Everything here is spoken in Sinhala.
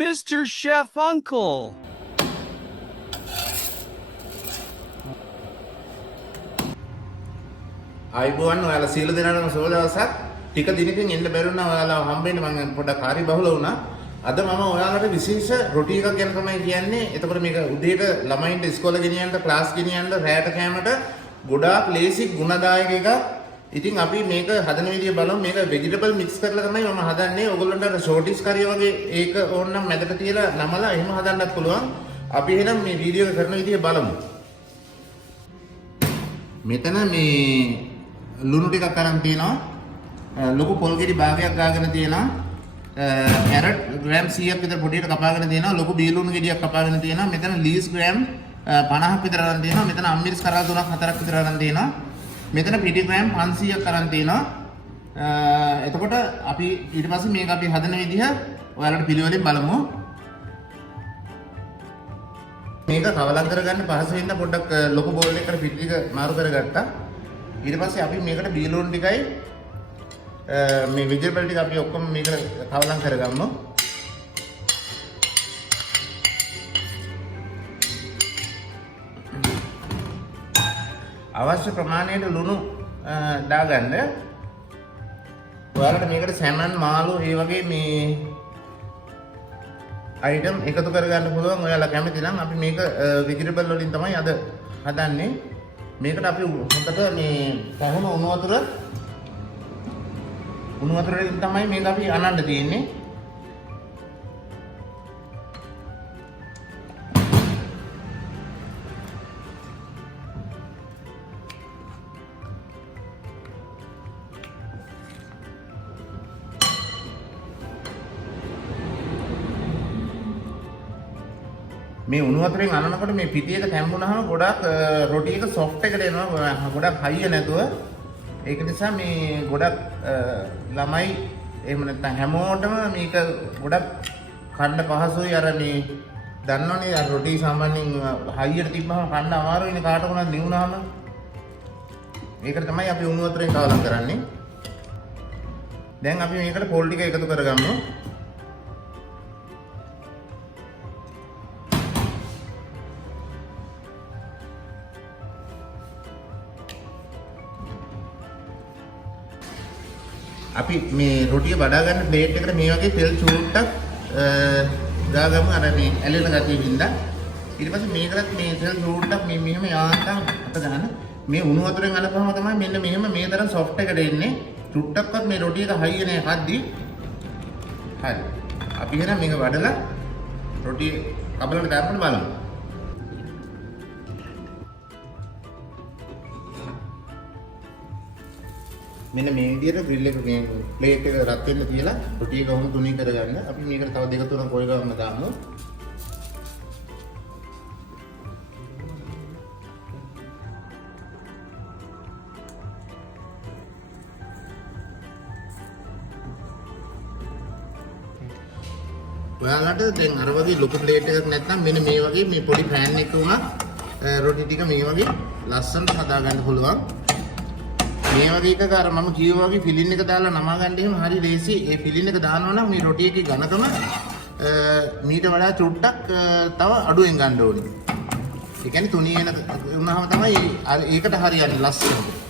Mr. Chef Uncle. ආයිබෝවන් ඔයාලා සියලු දෙනාටම සුබ දවසක්. ටික දිනකින් එන්න බැරුණා ඔයාලා හම්බෙන්න මම පොඩ්ඩක් කාර්ය බහුල වුණා. අද මම ඔයාලට විශේෂ රොටි එකක් ගැන තමයි කියන්නේ. එතකොට මේක උදේට ළමයින්ට ඉස්කෝලේ ගෙනියන්න, ක්ලාස් ගෙනියන්න, රැයට කෑමට ගොඩාක් ලේසි ගුණදායක එකක්. ඉතින් අපි මේක හදන විදිය බලමු. මේක ভেජිටබල් මික්ස් කරලා තමයි මම හදන්නේ. ඔයගොල්ලන්ට අර ෂෝටිස් කරිය වගේ ඒක ඕනනම් මැදට තියලා නමලා එහෙම හදන්නත් පුළුවන්. අපි එහෙනම් මේ වීඩියෝ එක කරන විදිය බලමු. මෙතන මේ ලුණු ටිකක් අරන් තියෙනවා. ලොකු පොල් ගෙඩි භාගයක් ගාගෙන තියෙනවා. කැරට් ග්‍රෑම් 100ක් විතර පොඩියට කපාගෙන තියෙනවා. ලොකු බීලුණු ගෙඩියක් කපාගෙන තියෙනවා. මෙතන ලීස් ග්‍රෑම් 50ක් විතර අරන් තියෙනවා. මෙතන අම්මිරිස් කරල් 3ක් 4ක් විතර අරන් තියෙනවා. මෙතන පිටි ග්‍රෑම් 500ක් අරන් තියෙනවා. එතකොට අපි ඊට පස්සේ මේක අපි හදන විදිහ ඔයාලට පිළිවෙලින් බලමු. මේක කවලම් කරගන්න පහසු වෙන්න පොඩ්ඩක් ලොකු බෝල් එකකට පිටි ටික මාරු කරගත්තා. ඊට පස්සේ අපි මේකට බීලුණු ටිකයි මේ වෙජිටබල් ටික අපි ඔක්කොම මේකට කවලම් කරගමු. අවශ්‍ය ප්‍රමාණයට ලුණු දාගන්න. ඔයාලට මේකට සැමන් මාළු ඒ වගේ මේ අයිටම් එකතු කරගන්න පුළුවන්. ඔයාලා කැමති නම් අපි මේක වෙජිටබල් වලින් තමයි අද හදන්නේ. මේකට අපි හොඳට මේ පැහැම උණු වතුරෙන් තමයි මේක අපි අනන්න තියෙන්නේ. මේ උණු වතුරෙන් අනනකොට මේ පිටි එක තැම්බුනහම ගොඩක් රොටි එක සොෆ්ට් එකට එනවා. ගොඩක් හයිය නැතුව. ඒක නිසා මේ ගොඩක් ළමයි එහෙම නැත්නම් හැමෝටම මේක ගොඩක් කන්න පහසුයි. අර මේ දන්නවනේ අර රොටි සාමාන්‍යයෙන් හයියට තිබ්බහම කන්න අමාරුයිනේ කාටකුණක් නිවුනහම. ඒකට තමයි අපි උණු වතුරෙන් කවලම් කරන්නේ. දැන් අපි මේකට පොල් ටික එකතු කරගමු. අපි මේ රොටිය බඩා ගන්න ප්ලේට් එකට මේ වගේ තෙල් චූට්ටක් දාගමු. අර මේ ඇලෙන ගතිය වින්දා. ඊට පස්සේ මේකටත් මේ තෙල් චූට්ටක් මේ මෙහෙම යාන්තම් අත ගන්න. මේ උණු වතුරෙන් අලපුවම තමයි මෙන්න මෙහෙම මේ තරම් සොෆ්ට් එකට එන්නේ. චුට්ටක්වත් මේ රොටි එක හයිය නෑ කද්දි. හරි. අපි එහෙනම් මේක වඩලා රොටි කබලට දාන්න බලමු. මෙන්න මේ විදිහට ග්‍රිල් එක ප්ලේට් එක රත් වෙන්න තියලා රොටි එක වුණ තුනී කරගන්න. අපි මේකට තව දෙක තුනක් කොයි ගාම දාමු. ඔයාලට දැන් අර වගේ ලොකු ප්ලේට් එකක් නැත්නම් මෙන්න මේ වගේ මේ පොඩි පෑන් එකක උනත් රොටි ටික මේ වගේ ලස්සනට හදා ගන්න පුළුවන්. මේ වගේ එකක අර මම කිව්වා වගේ ෆිලින් එක දාලා නමා ගන්න එහෙම හරි ලේසි. ඒ ෆිලින් එක දානවා නම් මේ රොටි එකේ ඝනකම මීට වඩා චුට්ටක් තව අඩුවෙන් ගන්න ඕනේ. ඒ කියන්නේ තුනී වෙන වුණාම තමයි ඒකට හරියන්නේ ලස්සනට.